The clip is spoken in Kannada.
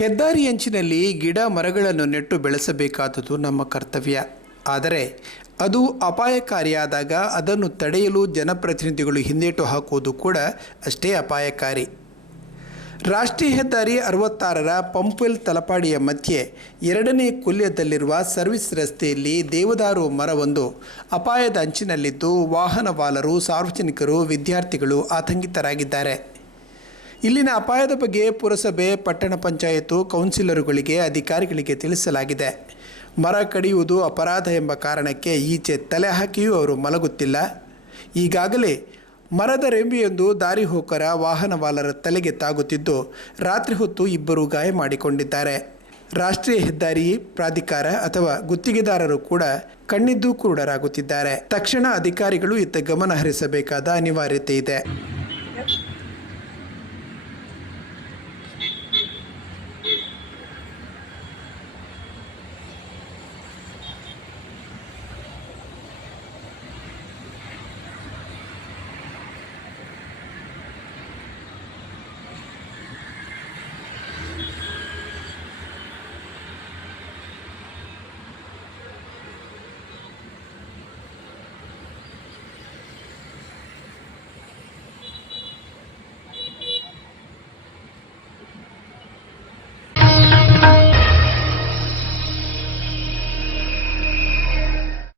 ಹೆದ್ದಾರಿ ಅಂಚಿನಲ್ಲಿ ಗಿಡ ಮರಗಳನ್ನು ನೆಟ್ಟು ಬೆಳೆಸಬೇಕಾದುದು ನಮ್ಮ ಕರ್ತವ್ಯ. ಆದರೆ ಅದು ಅಪಾಯಕಾರಿಯಾದಾಗ ಅದನ್ನು ತಡೆಯಲು ಜನಪ್ರತಿನಿಧಿಗಳು ಹಿಂದೇಟು ಹಾಕುವುದು ಕೂಡ ಅಷ್ಟೇ ಅಪಾಯಕಾರಿ. ರಾಷ್ಟ್ರೀಯ ಹೆದ್ದಾರಿ ಅರವತ್ತಾರರ ಪಂಪ್ವೆಲ್ ತಲಪಾಡಿಯ ಮಧ್ಯೆ ಎರಡನೇ ಕುಲ್ಯದಲ್ಲಿರುವ ಸರ್ವಿಸ್ ರಸ್ತೆಯಲ್ಲಿ ದೇವದಾರು ಮರವೊಂದು ಅಪಾಯದ ಅಂಚಿನಲ್ಲಿದ್ದು ವಾಹನವಾಲರು ಸಾರ್ವಜನಿಕರು ವಿದ್ಯಾರ್ಥಿಗಳು ಆತಂಕಿತರಾಗಿದ್ದಾರೆ. ಇಲ್ಲಿನ ಅಪಾಯದ ಬಗ್ಗೆ ಪುರಸಭೆ, ಪಟ್ಟಣ ಪಂಚಾಯತು ಕೌನ್ಸಿಲರುಗಳಿಗೆ ಅಧಿಕಾರಿಗಳಿಗೆ ತಿಳಿಸಲಾಗಿದೆ. ಮರ ಕಡಿಯುವುದು ಅಪರಾಧ ಎಂಬ ಕಾರಣಕ್ಕೆ ಈಚೆ ತಲೆ ಹಾಕಿಯೂ ಅವರು ಮಲಗುತ್ತಿಲ್ಲ. ಈಗಾಗಲೇ ಮರದ ರೆಂಬಿಯೊಂದು ದಾರಿ ಹೋಕರ ವಾಹನವಾಲರ ತಲೆಗೆ ತಾಗುತ್ತಿದ್ದು, ರಾತ್ರಿ ಹೊತ್ತು ಇಬ್ಬರು ಗಾಯ ಮಾಡಿಕೊಂಡಿದ್ದಾರೆ. ರಾಷ್ಟ್ರೀಯ ಹೆದ್ದಾರಿ ಪ್ರಾಧಿಕಾರ ಅಥವಾ ಗುತ್ತಿಗೆದಾರರು ಕೂಡ ಕಣ್ಣಿದ್ದು ಕುರುಡರಾಗುತ್ತಿದ್ದಾರೆ. ತಕ್ಷಣ ಅಧಿಕಾರಿಗಳು ಇತ್ತ ಗಮನ ಹರಿಸಬೇಕಾದ ಅನಿವಾರ್ಯತೆ ಇದೆ.